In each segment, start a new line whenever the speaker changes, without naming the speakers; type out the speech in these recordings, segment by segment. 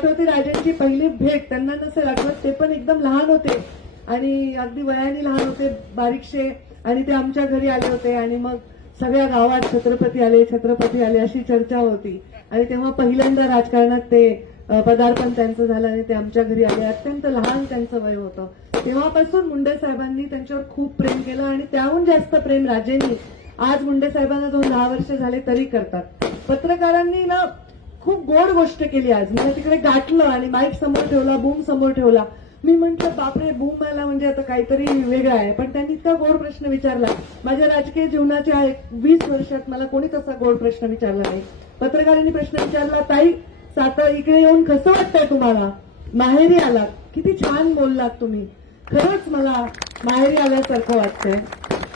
पहिली भेट त्यांना नसेल आठवत ते पण एकदम लहान होते. आणि अगदी वयाने लहान होते बारीकशे. आणि ते आमच्या घरी आले होते. आणि मग सगळ्या गावात छत्रपती आले छत्रपती आले अशी चर्चा होती. आणि तेव्हा पहिल्यांदा राजकारणात ते पदार्पण त्यांचं झालं आणि ते आमच्या घरी आले. अत्यंत लहान त्यांचं वय होतं. तेव्हापासून मुंडे साहेबांनी त्यांच्यावर खूप प्रेम केलं आणि त्याहून जास्त प्रेम राजेंनी आज मुंडे साहेबांना दोन दहा वर्ष झाले तरी करतात. पत्रकारांनी ना गोड गोष्ट केली आज. मला तिकडे गाठलं आणि माईक समोर ठेवला बूम समोर ठेवला. मी म्हंटल बापरे बूम आला म्हणजे आता काहीतरी वेगळं आहे. पण त्यांनी इतका गोड प्रश्न विचारला. माझ्या राजकीय जीवनाच्या एक वीस वर्षात मला कोणी तसा गोड प्रश्न विचारला नाही. पत्रकारांनी प्रश्न विचारला ताई साता इकडे येऊन कसं वाटतंय तुम्हाला? माहेरी आलात. किती छान बोललात तुम्ही. खरंच मला माहेरी आल्यासारखं वाटतंय.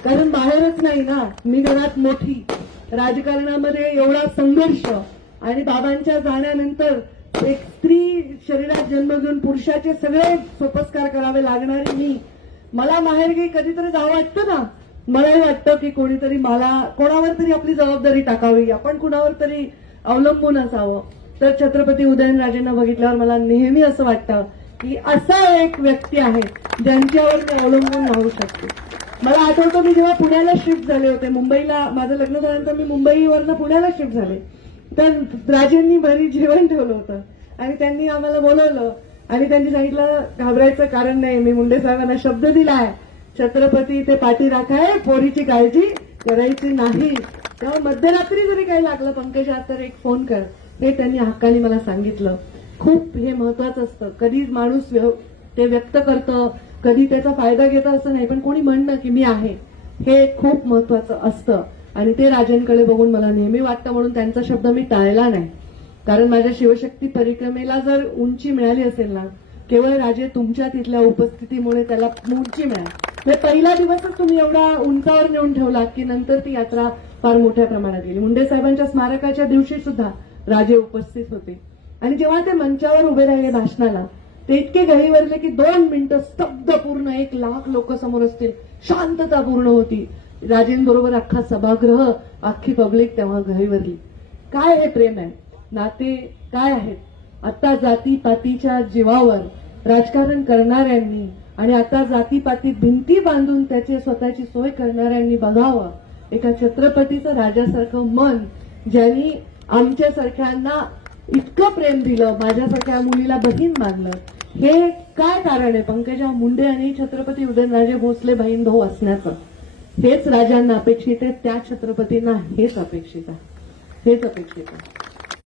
कारण बाहेरच नाही ना. मी घरात मोठी. राजकारणामध्ये एवढा संघर्ष. आणि बाबांच्या जाण्यानंतर एक स्त्री शरीरात जन्म घेऊन पुरुषाचे सगळे सोपस्कार करावे लागणारी मी. मला माहेरगी कधीतरी जावं वाटतं ना? मलाही वाटतं की कोणीतरी मला कोणावर तरी आपली जबाबदारी टाकावी आपण कुणावर तरी अवलंबून असावं. तर छत्रपती उदयनराजेंना बघितल्यावर मला नेहमी असं वाटतं की असा एक व्यक्ती आहे ज्यांच्यावर मी अवलंबून राहू शकते. मला आठवतं मी जेव्हा पुण्याला शिफ्ट झाले होते मुंबईला माझं लग्न झाल्यानंतर मी मुंबईवरनं पुण्याला शिफ्ट झाले. तर राजेंनी घरी जेवण ठेवलं होतं. आणि त्यांनी आम्हाला बोलवलं. आणि त्यांनी सांगितलं घाबरायचं कारण नाही. मी मुंडे साहेबांना शब्द दिला आहे छत्रपती ते पाठी राखाय पोरीची काळजी करायची नाही. तेव्हा मध्यरात्री जरी काही लागलं पंकजात तर एक फोन कर. हे त्यांनी हक्काने मला सांगितलं. खूप हे महत्वाचं असतं. कधी माणूस ते व्यक्त करतं. कधी त्याचा फायदा घेतं असं नाही. पण कोणी म्हणणं की मी आहे हे खूप महत्वाचं असतं. आणि ते राजांकडे बघून मला नेहमी वाटतं म्हणून त्यांचा शब्द मी टाळला नाही. कारण माझ्या शिवशक्ती परिक्रमेला जर उंची मिळाली असेल ना केवळ राजे तुमच्या तिथल्या उपस्थितीमुळे त्याला उंची मिळाली. म्हणजे पहिला दिवसच तुम्ही एवढा उंचावर नेऊन ठेवला की नंतर ती यात्रा फार मोठ्या प्रमाणात गेली. मुंडे साहेबांच्या स्मारकाच्या दिवशी सुद्धा राजे उपस्थित होते. आणि जेव्हा ते मंचावर उभे राहिले भाषणाला ते इतके गहीवरले की दोन मिनिटं स्तब्ध पूर्ण एक लाख लोक समोर असतील. शांतता पूर्ण होती. राजेंबरोबर अख्खा सभागृह अख्खी पब्लिक तेव्हा गहीवरली काय हे प्रेम आहे? नाते काय आहेत? आता जातीपातीच्या जीवावर राजकारण करणाऱ्यांनी आणि आता जातीपातीत भिंती बांधून त्याची स्वतःची सोय करणाऱ्यांनी बघावं. एका छत्रपतीचं राजासारखं मन ज्यांनी आमच्यासारख्यांना इतकं प्रेम दिलं माझ्यासारख्या मुलीला बहीण मानलं हे काय कारण आहे? पंकजा मुंडे आणि छत्रपती उदयनराजे भोसले बहीण भाऊ असण्याचं. हेच राजांना अपेक्षित आहे त्या छत्रपतींना हेच अपेक्षित आहे. हेच अपेक्षित आहे.